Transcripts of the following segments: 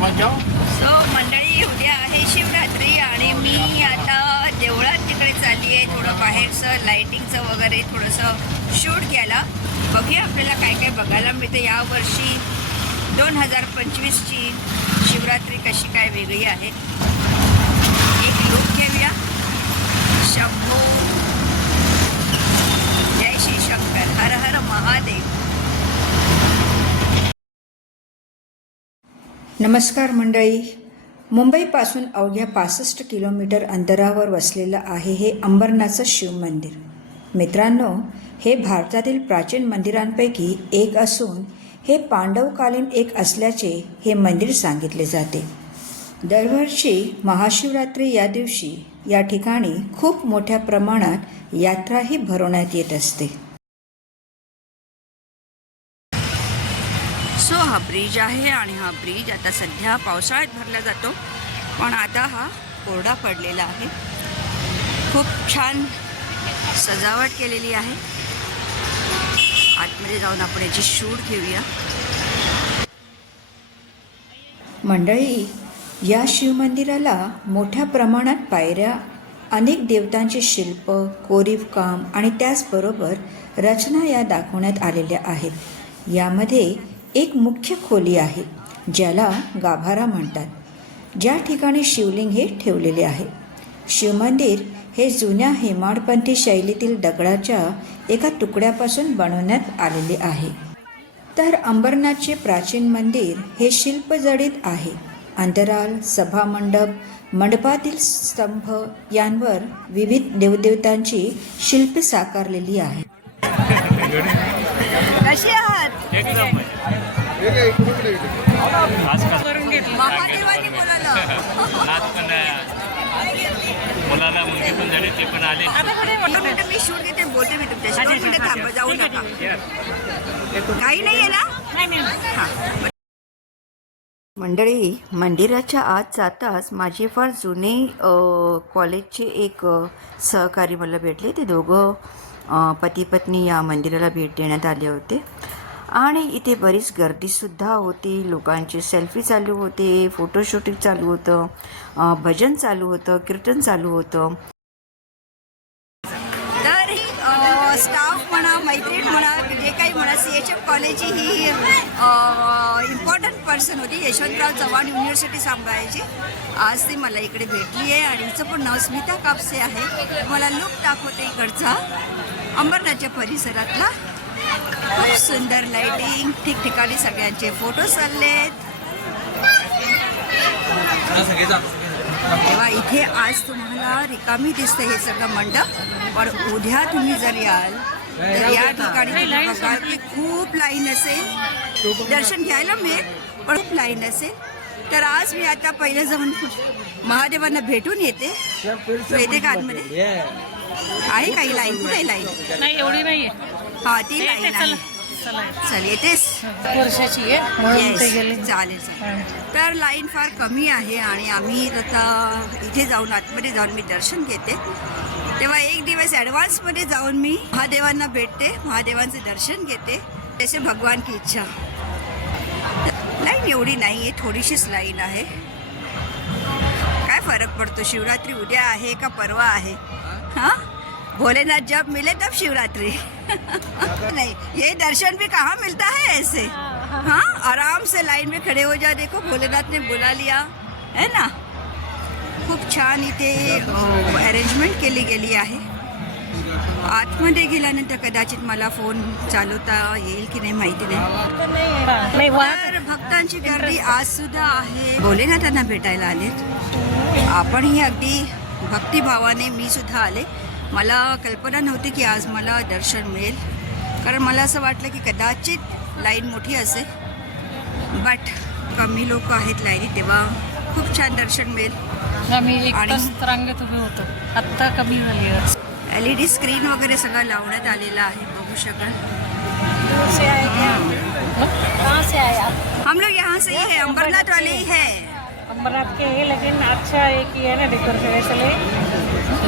मत सो मंडळी उद्या आहे शिवरात्री आणि मी आता देवळात तिकडे चालली आहे थोडं बाहेरचं लाईटिंगचं वगैरे थोडंसं शूट घ्यायला. बघूया आपल्याला काय काय बघायला मिळतं. यावर्षी दोन हजार पंचवीसची शिवरात्री कशी काय वेगळी आहे. एक लूक घेऊया. शंभू. जय श्री शंकर. हर हर महादेव. नमस्कार मंडळी. मुंबईपासून अवघ्या पासष्ट किलोमीटर अंतरावर वसलेलं आहे हे अंबरनाथचं शिव मंदिर. मित्रांनो हे भारतातील प्राचीन मंदिरांपैकी एक असून हे पांडवकालीन एक असल्याचे हे मंदिर सांगितले जाते. दरवर्षी महाशिवरात्री या दिवशी या ठिकाणी खूप मोठ्या प्रमाणात यात्राही भरवण्यात येत असते. सो हा ब्रिज आहे आणि हा ब्रिज आता सध्या पावसाळ्यात भरला जातो. पण आता हा कोरडा पडलेला आहे. खूप छान सजावट केलेली आहे. आतमध्ये जाऊन आपण याची शूट घेऊया. मंडळी या शिवमंदिराला मोठ्या प्रमाणात पायऱ्या अनेक देवतांचे शिल्प कोरीव काम आणि त्याचबरोबर रचना या दाखवण्यात आलेल्या आहेत. यामध्ये एक मुख्य खोली आहे ज्याला गाभारा म्हणतात. ज्या ठिकाणी शिवलिंग हे ठेवलेले आहे. शिवमंदिर हे जुन्या हेमाडपंथी शैलीतील दगडाच्या एका तुकड्यापासून बनवण्यात आलेले आहे. तर अंबरनाथचे प्राचीन मंदिर हे शिल्पजडित आहे. अंतराल सभामंडप मंडपातील स्तंभ यांवर विविध देवदेवतांची शिल्पे साकारलेली आहेत. कशी आहात? एकदम आज कसं आज पण मुलाला मुलगी पण झाली ते पण आले मी शूट घेते बोलते मी तुमच्याशी दोन जाऊ नका काही नाही आहे ना मंडळी मंदिराच्या आत जाताच माझे फार जुने कॉलेजचे एक सहकारी मला भेटले. ते दोघं पती पत्नी या मंदिराला भेट देण्यात आले होते. आणि इथे बरीच गर्दीसुद्धा होती. लोकांचे सेल्फी चालू होते फोटोशूटिंग चालू होतं भजन चालू होतं कीर्तन चालू होतं. तर स्टाफ म्हणा मैत्रीण म्हणा जे काही म्हणा सी एच एफ कॉलेज ही इम्पॉर्टंट पर्सन होती. यशवंतराव चव्हाण युनिव्हर्सिटी सांभाळायची. आज ती मला इकडे भेटली आहे आणि हिचं पण नाव स्मिता कापसे आहे. मला लुक दाखवते इकडचा. अंबरनाथच्या परिसरातला. खूप सुंदर लाइटिंग ठिकठिकाणी सगळ्यांचे फोटो चाललेत. तेव्हा इथे आज तुम्हाला रिकामी दिसते हे सगळं मंडप पण उद्या तुम्ही जर याल तर या ठिकाणी तुम्ही बघाल की खूप लाईन असेल. दर्शन घ्यायला मिळेल पण खूप लाईन असेल. तर आज मी आता पहिले जाऊन महादेवांना भेटून येते. का आतमध्ये? आहे काही लाईन कुठे लाईन नाही एवढी नाहीये. हा ती लाईन चला आहे चला. चल येतेस? वर्षाची चालेल चालेल. तर लाईन फार कमी आहे आणि आम्ही आता इथे जाऊन आतमध्ये जाऊन मी दर्शन घेते. तेव्हा एक दिवस ॲडव्हान्समध्ये जाऊन मी महादेवांना भेटते महादेवांचे दर्शन घेते. जसे भगवान की इच्छा. लाईन एवढी नाही आहे थोडीशीच लाईन आहे. काय फरक पडतो? शिवरात्री उद्या आहे का परवा आहे? हाँ? भोलेनाथ जब मिले तब शिवरात्रि. नहीं ये दर्शन भी कहाँ मिलता है ऐसे? हाँ। आराम से लाइन में खड़े हो जा देखो भोलेनाथ ने बुला लिया है ना? खूप छान इथे अरेंजमेंट केली गेली आहे. आतमध्ये गेल्यानंतर कदाचित मला फोन चालवता येईल की नाही माहिती नाही. तर भक्तांची गर्दी आज सुद्धा आहे. भोलेनाथांना भेटायला आलेत. आपणही अगदी भक्तिभावाने मी सुद्धा आले. मला कल्पना नव्हती की आज मला दर्शन मिळेल. कारण मला असं वाटलं की कदाचित लाईन मोठी असेल. बट कमी लोक आहेत लाईनीत तेव्हा खूप छान दर्शन मिळेल. आम्ही रांगेत उभे होतो. आत्ता कमी झाली आहे. एल ई डी स्क्रीन वगैरे सगळं लावण्यात आलेलं आहे बघू शकाल. हम लोग यहाँ से ही है अम्बरनाथ वाले ही है. अम्बरनाथ के है लेकिन अच्छा एक ही है ना डेकोरेशन इसलिए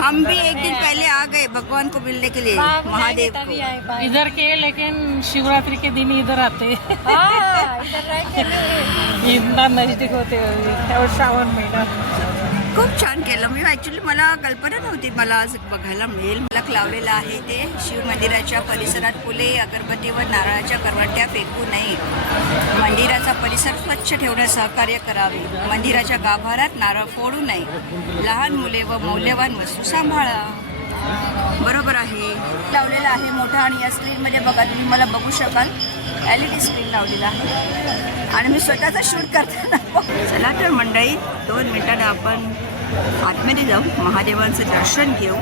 हम भी एक दिन पहले आ गए भगवान को मिलने के लिए महादेव को। इधर के लेकिन शिवरात्रि के दिन इधर आते इतना नजदीक होते श्रावण महीना। खूप छान केलं। मी ॲक्च्युली मला कल्पना नव्हती मला आज बघायला मिळेल फलक लावलेलं आहे ते. शिव मंदिराच्या परिसरात फुले अगरबत्ती व नारळाच्या करवट्या फेकू नये. मंदिराचा परिसर स्वच्छ ठेवण्यास सहकार्य करावे. मंदिराच्या गाभाऱ्यात नारळ फोडू नये. लहान मुले व मौल्यवान वस्तू सांभाळा. बरोबर आहे. लावलेलं आहे मोठा आणि या स्क्रीनमध्ये बघा तुम्ही मला बघू शकाल. एल ई डी स्क्रीन लावलेला आहे. आणि मी स्वतःचा शूट करताना चला तर मंडळी दोन मिनिटांना आपण आतमध्ये जाऊ. महादेवांचं दर्शन घेऊ.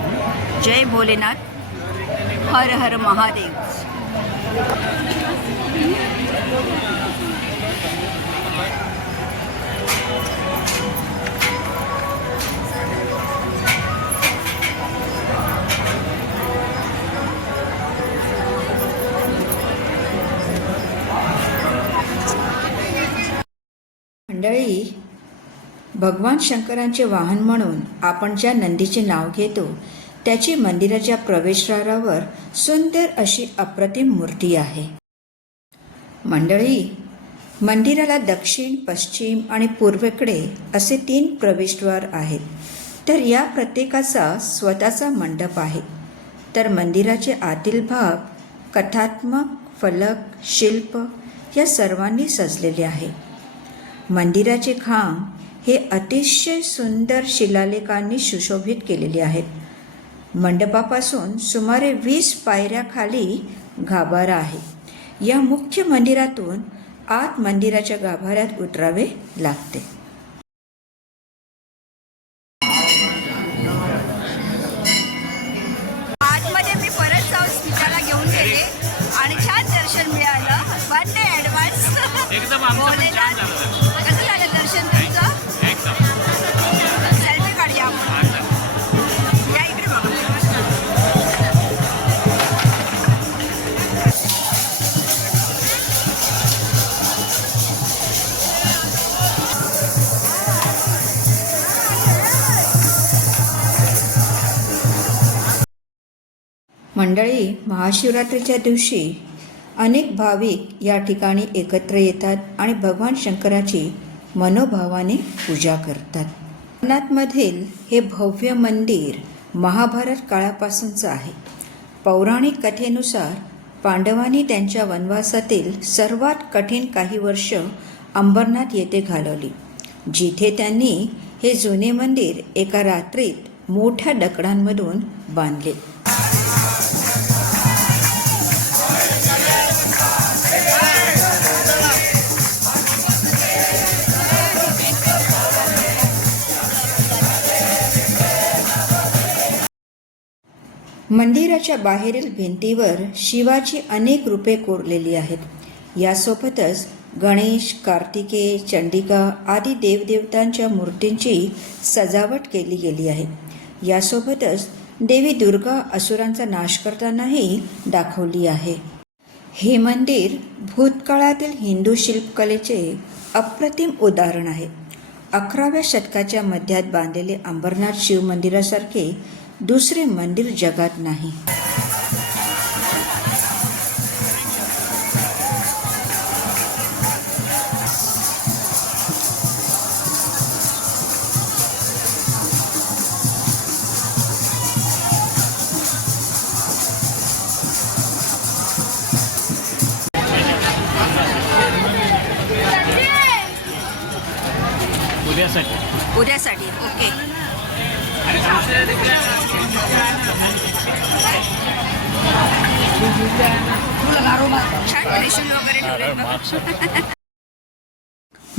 जय भोलेनाथ हर हर महादेव। मंडळी भगवान शंकरांचे वाहन म्हणून आपण ज्या नंदीचे नाव घेतो त्याची मंदिराच्या प्रवेशद्वारावर सुंदर अशी अप्रतिम मूर्ती आहे. मंडळी मंदिराला दक्षिण पश्चिम आणि पूर्वेकडे असे तीन प्रवेशद्वार आहेत. तर या प्रत्येकाचा स्वतःचा मंडप आहे. तर मंदिराचे आतील भाग कथात्मक फलक शिल्प या सर्वांनी सजलेले आहे. मंदिराचे खांब हे अतिशय सुंदर शिलालेखांनी सुशोभित केलेले आहेत. मंडपापासून सुमारे वीस पायऱ्याखाली गाभारा आहे. या मुख्य मंदिरातून आत मंदिराच्या गाभाऱ्यात उतरावे लागते. महाशिवरात्रीच्या दिवशी अनेक भाविक या ठिकाणी एकत्र येतात आणि भगवान शंकराची मनोभावाने पूजा करतात. अमरनाथमधील हे भव्य मंदिर महाभारत काळापासूनचं आहे. पौराणिक कथेनुसार पांडवांनी त्यांच्या वनवासातील सर्वात कठीण काही वर्ष अंबरनाथ येथे घालवली जिथे त्यांनी हे जुने मंदिर एका रात्रीत मोठ्या दगडांमधून बांधले. मंदिराच्या बाहेरील भिंतीवर शिवाची अनेक रूपे कोरलेली आहेत. यासोबतच गणेश कार्तिकेय चंडिका आदी देवदेवतांच्या मूर्तींची सजावट केली गेली आहे. यासोबतच देवी दुर्गा असुरांचा नाश करतानाही दाखवली आहे. हे मंदिर भूतकाळातील हिंदू शिल्पकलेचे अप्रतिम उदाहरण आहे. अकराव्या शतकाच्या मध्यात बांधलेले अंबरनाथ शिव मंदिरासारखे दुसरे मंदिर जगात नाही.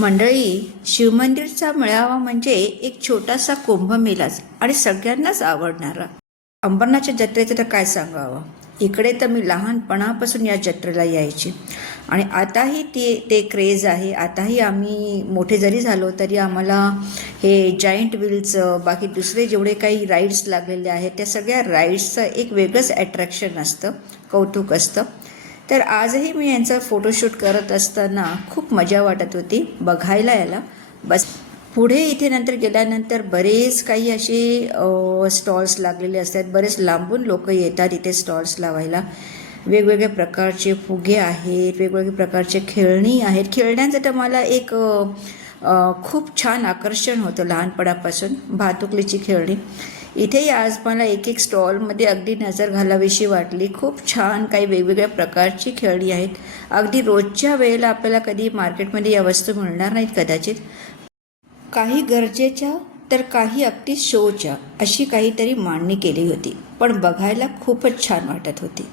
मंडळी शिवमंदिरचा मेळावा म्हणजे एक छोटासा कुंभमेलाच आणि सगळ्यांनाच आवडणारा. अंबरनाथच्या जत्रेचं तर काय सांगावं? इकडे तर मी लहानपणापासून या जत्रेला यायची. आणि आताही ते ते क्रेज आहे. आताही आम्ही मोठे जरी झालो तरी आम्हाला हे जायंट व्हीलचं बाकी दुसरे जेवढे काही राईड्स लागलेले आहेत त्या सगळ्या राईड्सचं एक वेगळंच ॲट्रॅक्शन असतं कौतुक असतं. तर आजही मी यांचा फोटोशूट करत असताना खूप मजा वाटत होती बघायला याला. बस पुढे इथे नंतर गेल्यानंतर बरेच काही असे स्टॉल्स लागलेले असतात. बरेच लांबून लोक येतात इथे स्टॉल्स लावायला. वेगवेगळ्या प्रकारचे फुगे आहेत वेगवेगळ्या प्रकारचे खेळणी आहेत. खेळण्यांचं तर मला एक खूप छान आकर्षण होतं लहानपणापासून भातुकलीची खेळणी. इथेही आज मला एक एक स्टॉलमध्ये अगदी नजर घालावीशी वाटली. खूप छान काही वेगवेगळ्या प्रकारची खेळणी आहेत. अगदी रोजच्या वेळेला आपल्याला कधी मार्केटमध्ये या वस्तू मिळणार नाहीत कदाचित. काही गरजेच्या तर काही अगदी शोच्या अशी काहीतरी मांडणी केली होती. पण बघायला खूपच छान वाटत होती.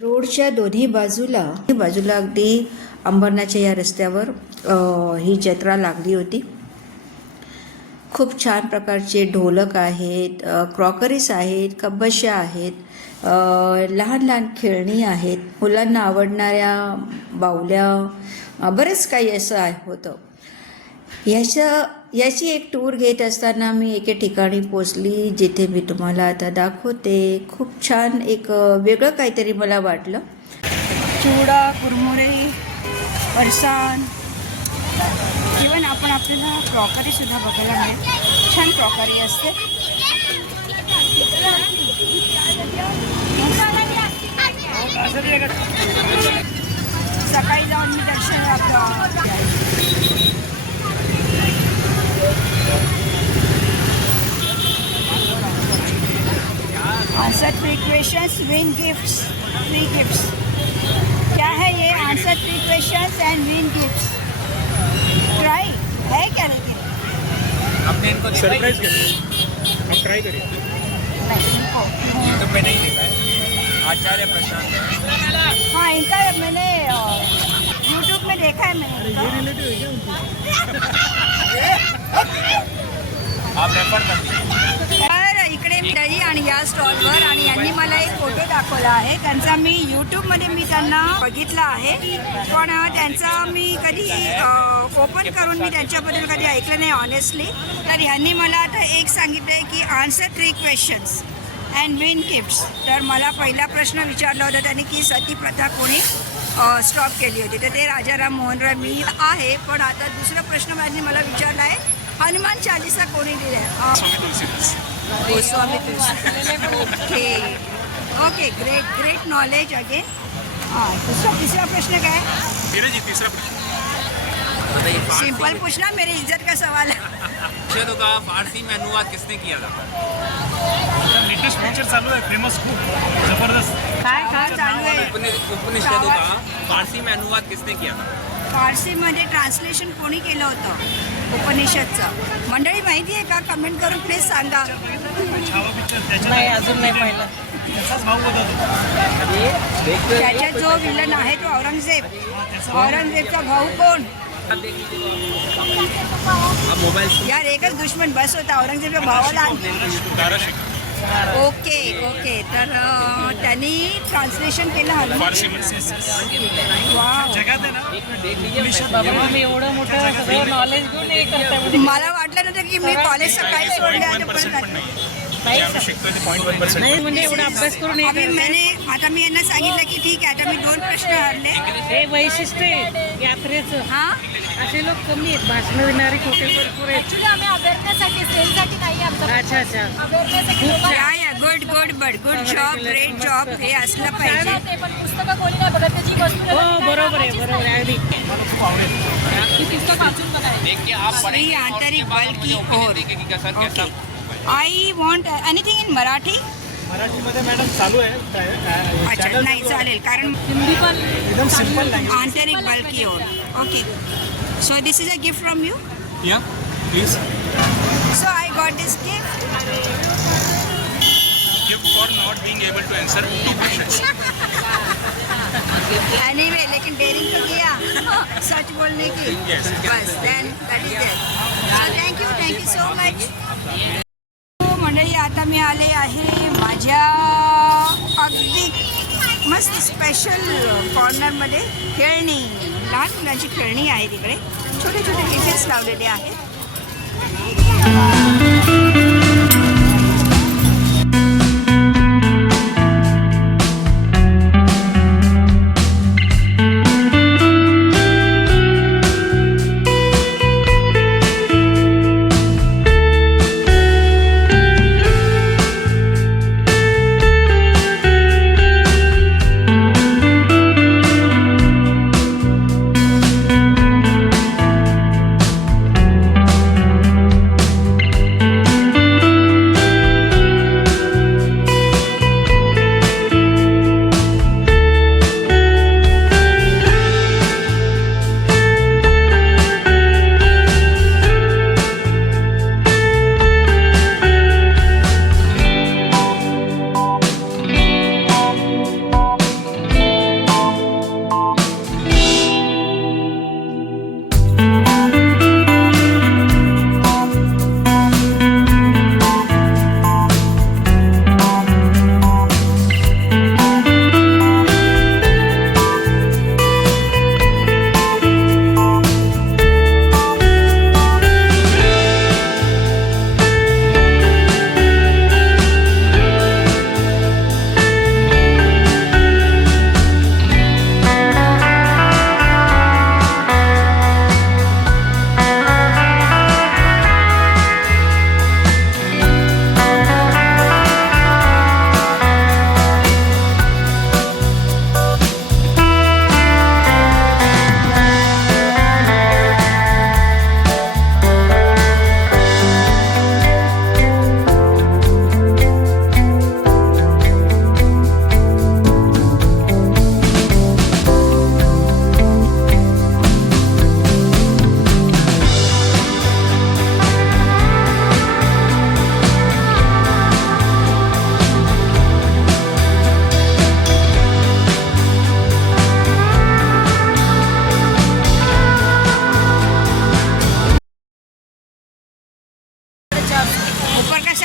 रोडच्या दोन्ही बाजूला बाजूला अगदी अंबरनाथच्या या रस्त्यावर ही जत्रा लागली होती. खूप छान प्रकारचे ढोलक आहेत क्रॉकरीज आहेत कब्बशा आहेत लहान लहान खेळणी आहेत. मुलांना आवडणाऱ्या बावल्या बरंच काही असं आहे होतं. याचं याची एक टूर घेत असताना मी एके ठिकाणी पोचली जिथे मी तुम्हाला आता दाखवते. खूप छान एक वेगळं काहीतरी मला वाटलं. चिवडा कुरमुरे फरसाण इवन आपण आपल्याला क्रॉकरी सुद्धा बघायला मिळेल. छान क्रॉकरी असते. सकाळी जाऊन मी दर्शन answer three questions win gifts three gifts क्या है ये? Answer three questions and win gifts try है क्या लेकिन आपने इनको ही सरप्राइज करिए हम ट्राई करिए नहीं इनको. यूट्यूब पे नहीं देखा है. आचार्य प्रशांत हाँ. इनका मैंने यूट्यूब में देखा है मैंने इनका। आप रेफर कर दीजिए. इकडे मी आणि या स्टॉलवर आणि यांनी मला एक फोटो दाखवला आहे. त्यांचा मी यूट्यूबमध्ये मी त्यांना बघितला आहे. पण त्यांचा मी कधी ओपन करून मी त्यांच्याबद्दल कधी ऐकलं नाही ऑनेस्टली तर ह्यांनी मला आता एक सांगितलं आहे की answer three questions and win gifts तर मला पहिला प्रश्न विचारला होता त्यांनी की सती प्रथा कोणी स्टॉप केली होती. तर ते राजाराम मोहन राय मी आहे पण आता दुसरा प्रश्न त्यांनी मला विचारला आहे. हनुमान चालिसा कोणी दिले Krishna okay okay great great knowledge again हाँ दुसरा तिसरा प्रश्न काय धीरे जी तीसरा प्रश्न। सिंपल पूछना मेरी इज़्ज़त का सवाल है। शब्दों का फारसी में अनुवाद किसने किया था? लेटेस्ट पिक्चर चालू आहे फ़ेमस खूप ज़बरदस्त। काय काय चालू उपनि- उपनिषदों का फारसी में अनुवाद किसने किया था? फारसीमध्ये ट्रान्सलेशन कोणी केलं होतं? उपनिषदचं. मंडळी माहिती आहे का? कमेंट करून प्लीज सांगा. नाही अजून नाही पाहिलं. त्याच्यात जो विलन आहे तो औरंगजेब. औरंगजेबचा भाऊ कोण? यार एकच दुश्मन बस होता. औरंगजेबच्या भावाला. Okay okay. तर अं, त्यांनी ट्रान्सलेशन केलं हनुमान तुम्ही एवढं मोठं सगळं नॉलेज घेऊन हे करता म्हणजे मला वाटलं नव्हतं की मी कॉलेज सकाळी सोडले आणि परत नाही. नाही मैंने आता मी यांना सांगितलं की ठीक आहे आता मी दोन प्रश्न हरले हे वैशिष्ट्य यात्रेचं हा असे लोक कमी आहेत भाषण देणारे खोटे भरपूर आहेत अच्छा अच्छा good good but good job great job हे असलं पाहिजे पुस्तकं कोणी नाही बघत त्याची वस्तू हो बरोबर आहे बरोबर आहे अगदी पुस्तक वाचून पढ़ेंगे आंतरिक बल की ओर देखेंगे कि कैसा कैसा okay I want anything in Marathi मराठीमध्ये मॅडम चालू आहे. अच्छा चॅनल नाही चालेल कारण हिंदी पण एकदम सिंपल लँग्वेज आंतरिक बल की or okay so this is a gift from you या please so I got this gift gift for not being able to answer two questions anyway लेकिन डेयरिंग तो किया। सच बोलने की। Yes. Bus then that is that so thank you thank you so much मंडळी आता मी आले आहे माझ्या अगदी मस्त स्पेशल कॉर्नरमध्ये खेळणी लहान मुलांची खेळणी आहे तिकडे. छोटे छोटे डिटेल्स लावलेले आहेत.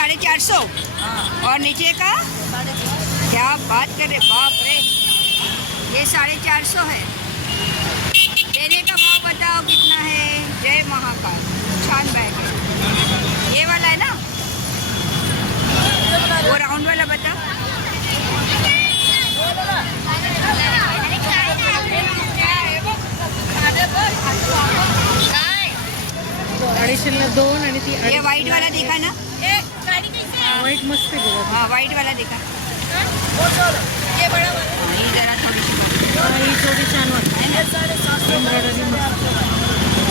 साढ़े चार सौ। और नीचे का? क्या बात कर रहे बाप रे। ये साढ़े चार सौ है। लेने का भाव बताओ कितना है? जय महाकाल। छान बैग ये वाला है ना? वो राउंड वाला बताओ। अडीचशेला दोन आणि ती ये वाइट वाला दिखा ना। वाईट मस्त. हाँ वाइट वाला दिखा। हाँ, ये जरा थोडीशी बघ. हा, ही थोडी छान वाटते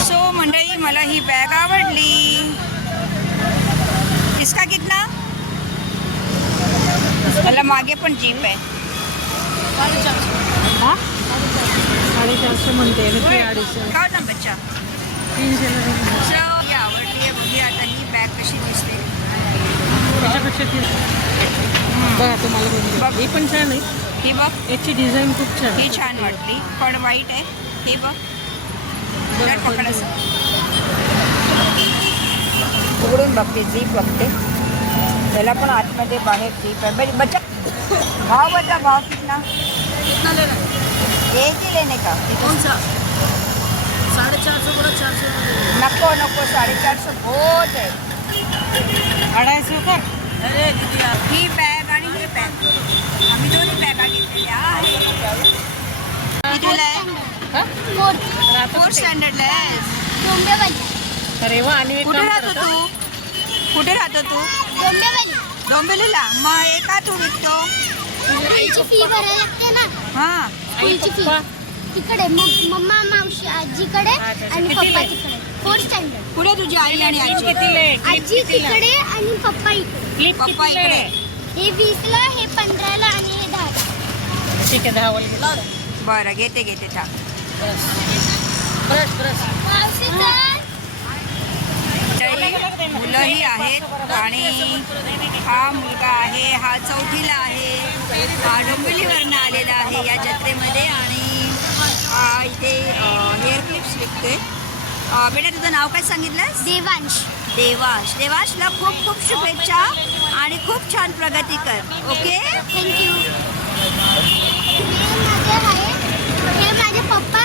सो मंडळी मला ही बॅग आवडली। इसका कितना? मला मागे पण जीप आहे. हा? साडेचारशे म्हणते आणि अडीचशे. का बच्चा. आवडली आहे आता ही बॅग कशी दिसते. त्याच्यापेक्षा ती बघा तुम्हाला बघून बघ. ही पण छान आहे. ही बघ याची डिझाईन खूप छान ही छान वाटली. पण वाईट आहे. ही बघ. बघा, जर पकड पण- उघडून बघते जीप बघते. त्याला पण आतमध्ये बाहेर जीप आहे. बरी बच्चा भाव बता भाव कितना? कितना लेना है? एक ही लेने का? कौन सा साढ़े चार सौ बोला चार सौ नको नको बहुत आहे अडायशे कर. अरे दीदी आप ही बॅग आणि ही बॅग आम्ही दोन्ही बॅगा घेतलेल्या कितीला आहे? फोर्थ स्टँडर्डला आहे. अरे वा आणि एक कुठे राहतो. तू? कुठे राहतो तू? डोंबिवलीला मग हे का तू विकतो? स्कूलची फी भरायला लागते ना. हां. स्कूलची फी पप्पा? तिकडे मग मम्मा मावशी आजीकडे आणि पप्पा तिकडे. फोर्थ स्टँडर्ड पुढे तुझी आई आणि आजी आजी? तिकडे आणि पप्पा इकडे. पप्पा इकडे. हे वीसला हे पंधराला आणि हे दहाला. ठीक आहे दहा वाला बरं. घेते घेते ब्रश ब्रश. तरी मुलंही आहेत आणि हा मुलगा आहे हा चौथीला आहे. हा डोंबिवलीवरनं आलेला आहे या जत्रेमध्ये आणि हा इथे हेअर क्लिप्स विकते बेटा तुझं नाव काय सांगितलंस? देवांश. देवाश. देवाशला खूप खूप शुभेच्छा आणि खूप छान प्रगती कर. ओके? थँक्यू हे माझे पप्पा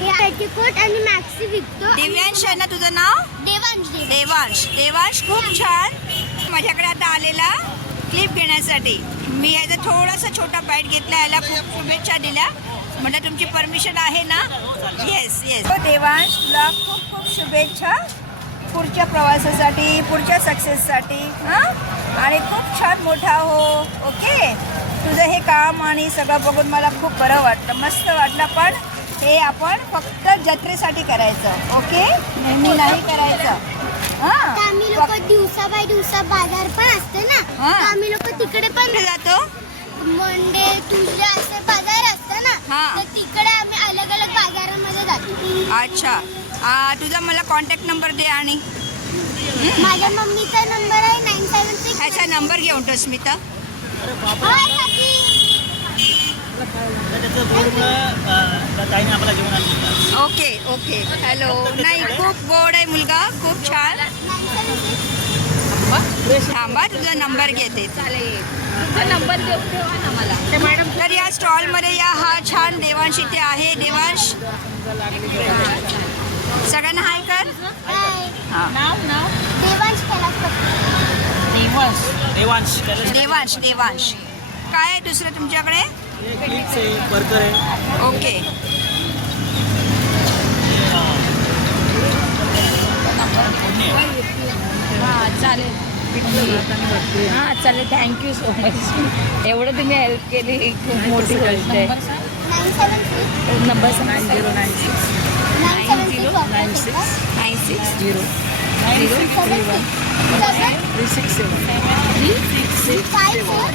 हे पेटीकोट आणि मॅक्सी विकतो दिव्यांश आहे ना तुझं नाव? देवांश देवांश. देवांश. खूप छान. माझ्याकडे आता आलेला क्लिप घेण्यासाठी. मी याचा थोडासा छोटा बॅट घेतला याला खूप शुभेच्छा दिल्या. म्हणजे तुमची परमिशन आहे ना? येस येस देवांश तुला खूप खूप शुभेच्छा पुढच्या प्रवासासाठी पुढच्या सक्सेससाठी हां? आणि खूप छान मोठा हो ओके तुझं हे काम आणि सगळं बघून मला खूप बरं वाटलं मस्त वाटलं पण हे आपण फक्त जत्रेसाठी करायचं ओके नेहमी नाही करायचं. हां? आम्ही लोक दिवसा बाय दिवसा बाजार पण असते ना हा. आम्ही लोक तिकडे पण कुठे जातो? मंडे ट्यूजडे असे बाजार असतं ना हा. तर तिकडे आम्ही अलग अलग बाजारामध्ये जातो. अच्छा. आ, तुझा मला कॉन्टॅक्ट नंबर दे आणि. माझ्या मम्मीचा नंबर आहे नाईन सेवन सिक्स ह्याचा नंबर घेऊन ठेव स्मिता. ताईने आम्हाला जेवण आणलं ओके ओके. हॅलो नाही खूप गोड आहे मुलगा. खूप छान. थांबा. तुझा नंबर घेते. चालेल. तुमचा नंबर देऊन ठेवा ना मला. ते मॅडम तर या स्टॉलमध्ये या हा छान देवांश इथे आहे. देवांश. सगळ्यांना हाय कर. नाव नाव? देवांश देवांश. देवांश. देवांश काय आहे दुसरं तुमच्याकडे? ओके. आहे हां चालेल. हां चालेल. थँक्यू सो मच एवढं तुम्ही हेल्प केली ही खूप मोठी गोष्ट आहे. Seven number nine zero nine six nine seven six nine six nine six zero zero three one three six seven three six six four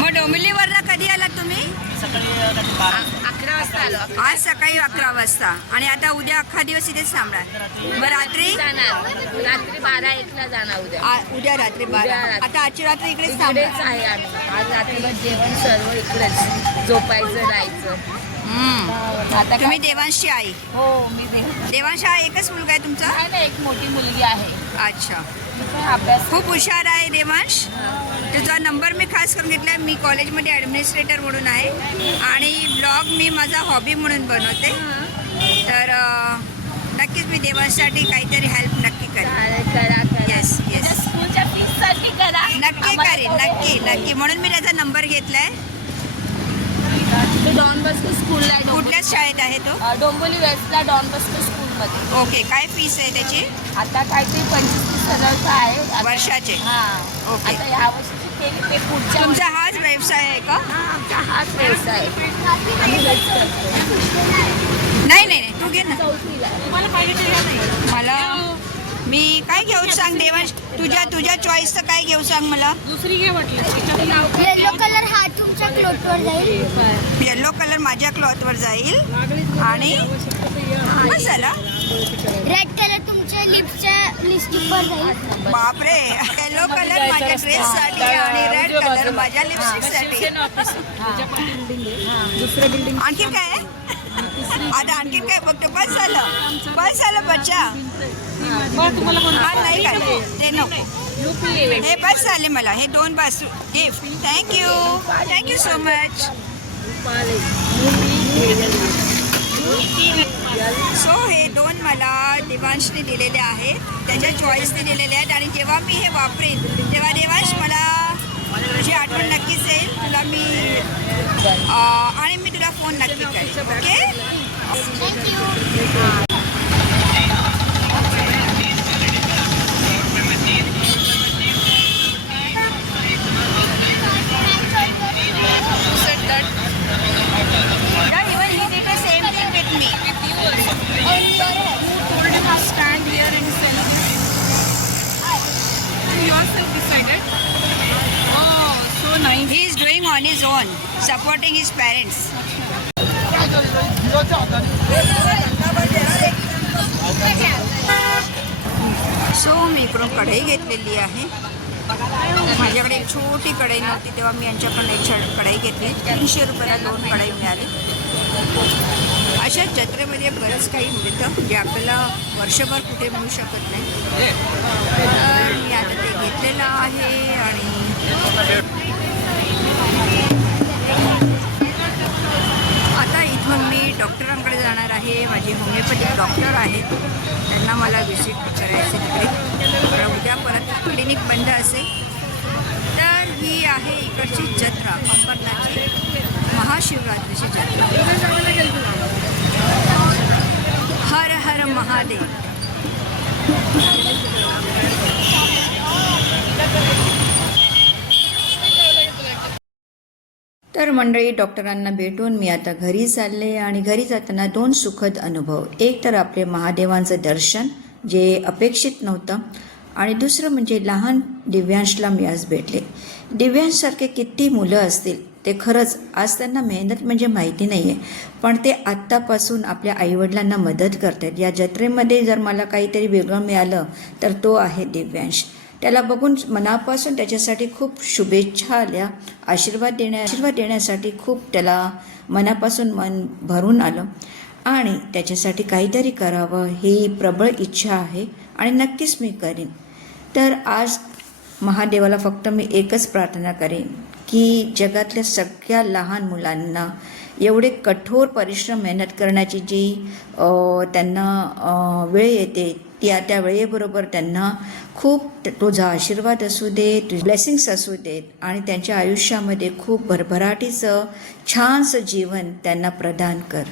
मग डोंबिवलीवरनं कधी आलात तुम्ही सकाळी अं, बारा अकरा वाजता आलो. आज सकाळी अकरा वाजता. आणि आता उद्या अख्खा दिवस इथेच थांबणार. मग रात्री? जाणार. रात्री बारा एकला जाणार उद्या. आ- उद्या रात्री बारा. रात्री. आता आजची रात्री इकडेच इकडेच थांबणार. आहे आम्ही. आज रात्रीला जेवण सर्व इकडेच. झोपायचं राहायचं हम्म. आता तुम्ही देवांशी आई. हो मी देवांश हा एकच मुलगा आहे तुमचा? आहे ना एक मोठी मुलगी आहे. अच्छा. अभ्यास खूप हुशार आहे देवांश? तुझा नंबर मी खास करून घेतला मी कॉलेजमध्ये ॲडमिनिस्ट्रेटर म्हणून आहे. आणि ब्लॉग मी माझा हॉबी म्हणून बनवते. तर नक्कीच मी देवांशसाठी काहीतरी हेल्प नक्की करेन. स्कूलच्या साठी करा. नक्की करेन नक्की नक्की. म्हणून मी त्याचा नंबर डॉन बस्को स्कूलला आहे कुठल्याच शाळेत आहे तो? डोंबिवली वेस्टला डॉन बस्को स्कूलमध्ये ओके काय फीस आहे त्याची? आता काहीतरी पंचवीस तीस हजारचं आहे. वर्षाचे. हा. ओके. आता ह्या वर्षीची केली ते पुढच्या तुमचा हाच व्यवसाय आहे का? हा, आमचा हाच व्यवसाय आहे. आम्ही हेच करतो नाही नाही नाही तू घे ना. चौथीला. आहे. तुम्हाला पाहिजे ते घ्या ताई. मला मी काय घेऊ सांग देवांश? तुझ्या तुझ्या चॉईसचं काय घेऊ सांग मला? दुसरी घे म्हटलं. येलो कलर हा तुमच्या क्लोथवर जाईल. येलो कलर माझ्या क्लॉथवर जाईल. आणि बस झाला. रेड कलर तुमच्या लिप्सच्या लिपस्टिकवर जाईल. बापरे. येलो कलर माझ्या ड्रेससाठी आणि रेड कलर माझ्या लिपस्टिकसाठी आणखी काय? आहे? आता आणखी काय? बघतो बस झालं बस झालं बच्चा. हा नाही काय ते नको. हे बस झाले मला. हे दोन बस. Gift thank you thank you so much so हे दोन मला देवांशने दिलेले आहेत. त्याच्या चॉईसने दिलेले आहेत आणि जेव्हा मी हे वापरेन तेव्हा देवांश मला तुझी आठवण नक्कीच येईल. तुला मी आणि मी तुला फोन नक्की करेन. ओके तेव्हा मी यांच्याकडून एक छ- घेतली. तीनशे रुपयाला दोन कढाई मिळाली. अशा जत्रेमध्ये बरंच काही मिळतं जे आपल्याला वर्षभर कुठे मिळू शकत नाही. तर मी आता ते घेतलेलं आहे आणि आता इथून मी डॉक्टरांकडे जाणार आहे. माझे होमिओपॅथिक डॉक्टर आहेत त्यांना मला व्हिजिट करायचं तिकडे. उद्या परत क्लिनिक बंद असेल. ही आहे इकडची जत्रा. अंबरनाथची महाशिवरात्रीची जत्रा. हर हर महादेव. तर मंडळी डॉक्टरांना भेटून मी आता घरी चालले आणि घरी जाताना दोन सुखद अनुभव. एक तर आपले महादेवांचं दर्शन जे अपेक्षित नव्हतं. आणि दुसरं म्हणजे लहान दिव्यांशला मी आज भेटले. दिव्यांशसारखे किती मुलं असतील ते खरंच आज त्यांना मेहनत म्हणजे माहिती नाही आहे पण ते आत्तापासून आपल्या आईवडिलांना मदत करतात या जत्रेमध्ये जर मला काहीतरी वेगळं मिळालं तर तो आहे दिव्यांश. त्याला बघून मनापासून त्याच्यासाठी खूप शुभेच्छा आल्या आशीर्वाद देण्या आशीर्वाद देण्यासाठी खूप त्याला मनापासून मन भरून आलं. आणि त्याच्यासाठी काहीतरी करावं ही प्रबळ इच्छा आहे आणि नक्कीच मी करीन. तर आज महादेवाला फक्त मी एकच प्रार्थना करेन की जगातल्या सगळ्या लहान मुलांना एवढे कठोर परिश्रम मेहनत करण्याची जी त्यांना वेळ येते त्या त्या वेळेबरोबर त्यांना खूप तुझा आशीर्वाद असू दे तुझे ब्लेसिंग्स असू देत आणि त्यांच्या आयुष्यामध्ये खूप भरभराटीचं छानसं जीवन त्यांना प्रदान कर.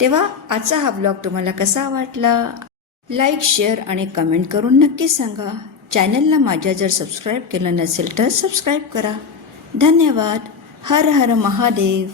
तेव्हा आजचा हा ब्लॉग तुम्हाला कसा वाटला? लाईक शेअर आणि कमेंट करून नक्की सांगा. चॅनलला माझ्या जर सबस्क्राईब केलं नसेल तर सबस्क्राईब करा. धन्यवाद. हर हर महादेव.